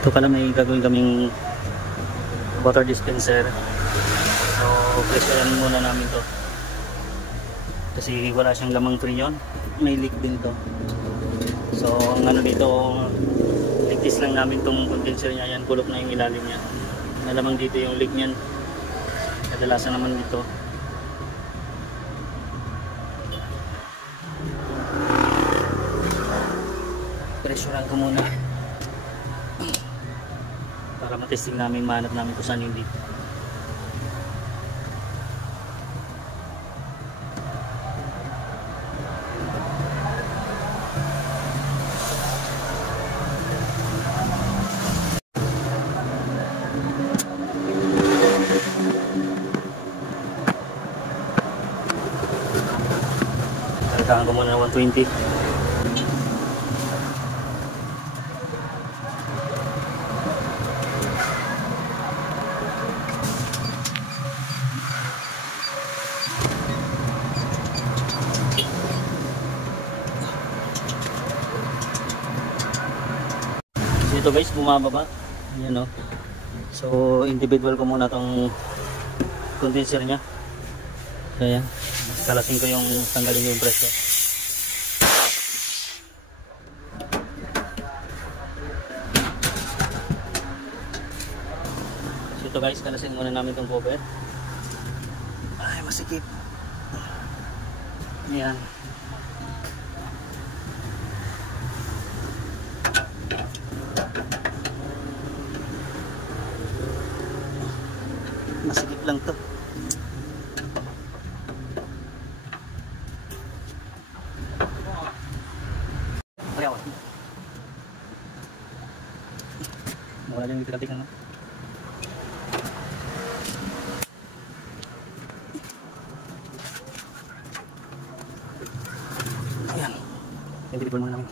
Ito pala may gagawin kaming water dispenser. So pressurean muna namin to kasi wala siyang lamang freon, may leak din to. So ang ano dito, ligtis lang namin tong condenser niya. Yan, kulok na yung ilalim niya, nalamang dito yung leak niyan. Kadalasan naman dito. Pressurean ko muna para matesting namin, mahanap namin kung saan yung leak. Kargaan ko muna ng 120. Ito guys, bumababa. Ayan o. So individual ko muna tong condenser nya. Ayan, kalasin ko yung tanggalin yung pressure. So ito guys, kalasin muna namin tong cover. Ay, masikip. Ayan. Masikip lang to. Wala nang itik-itik na. Ayan. Individual muna namin.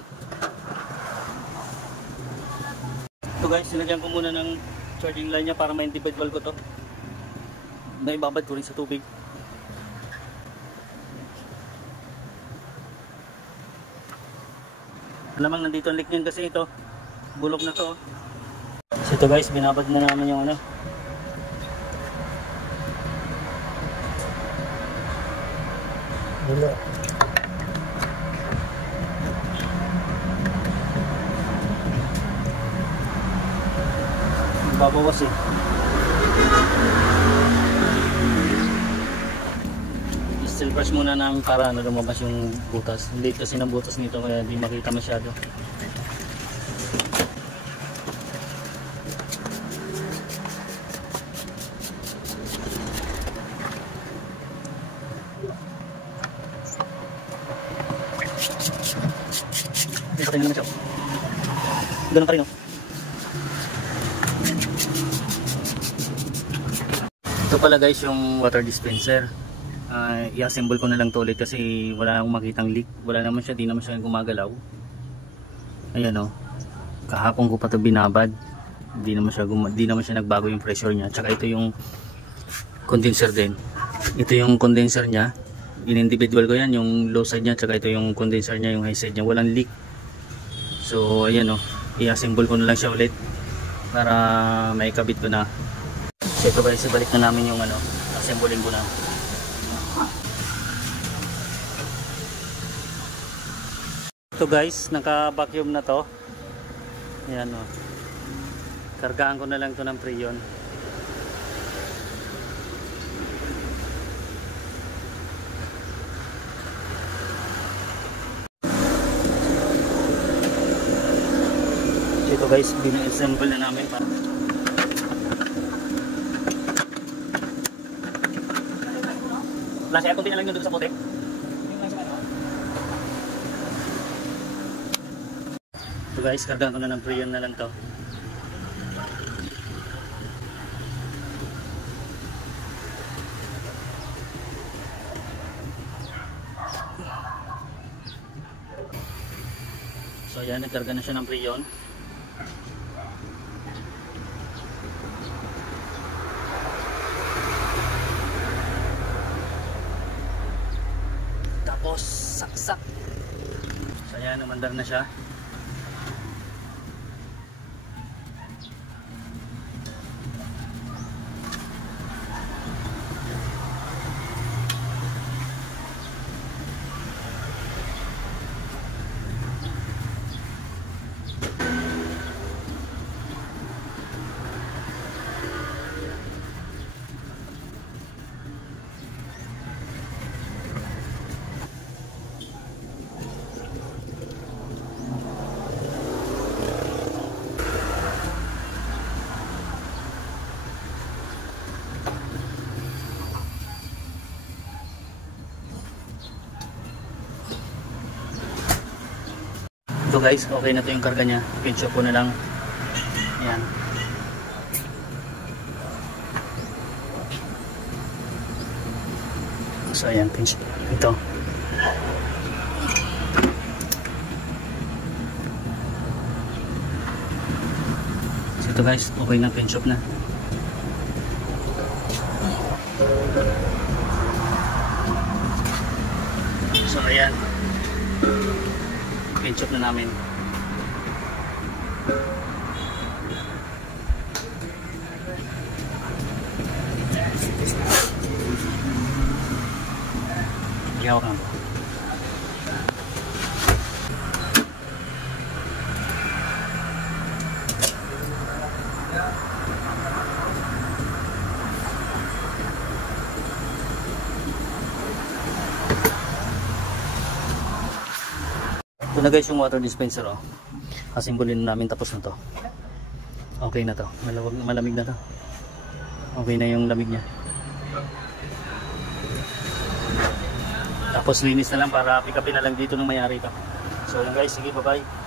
Ito guys, sinagyan ko muna ng charging line niya para ma-individual ko to. Naibabad ko rin sa tubig. Alamang nandito ang leak niyan kasi ito bulok na to. So ito guys, binabad na namin yung ano, wala. Babawas eh. Still brush muna namin para ano, lumabas yung butas. Hindi kasi ng butas nito kaya hindi makita masyado. Patayin naman siya. Ganun pa rin oh. Ito pala guys yung water dispenser. I-assemble ko na lang to ulit kasi wala akong makitang leak. Wala naman siya, di naman siya gumagalaw. Ayan o, kahapon ko pa to binabad. Di naman siya nagbago yung pressure niya. Tsaka ito yung condenser din. Ito yung condenser niya. In-individual ko yan, yung low side niya. Tsaka ito yung condenser niya, yung high side niya. Walang leak. So ayan o, i-assemble ko na lang siya ulit para maikabit ko na. So ito guys, ibalik na namin yung ano, assembling ko na. Ito guys, naka-vacuum na to. Ayan o. Kargaan ko na lang to ng freon. Ito guys, bina-assemble na namin para. Flash air, kunti na lang yung doon sa puti. So guys, kargaan ko na ng freon na lang to. So ayan, nagkarga na siya ng freon. Tapos saksak. So ayan, umandar na siya. ito guys, okay na to yung karga niya. Pinch off ko na lang. Ayan. So ayan, pinch ito. So ito guys, okay na, pinch off na. So ayan, pinch off na namin. Hawak lang po. Ito na guys yung water dispenser, oh. Kasimbolin namin, tapos na to. Okay na to. Malamig na to. Okay na yung lamig niya. Tapos linis na lang para pick upin na lang dito ng may-ari ito. So yun guys, sige, bye bye.